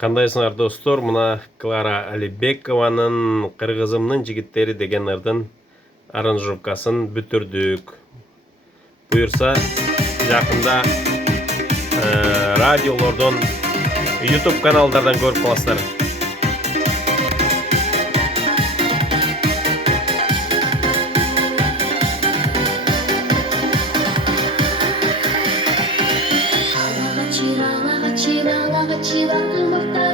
Кандайсыңар достор, мына Клара Алибекованың «Кыргызымдын жигиттери» деген ырдын аранжировкасын бүтүрдүк. Буюрса, жакында радиолордон, YouTube каналдардан көрүп каласыздар. Чиралага чиралага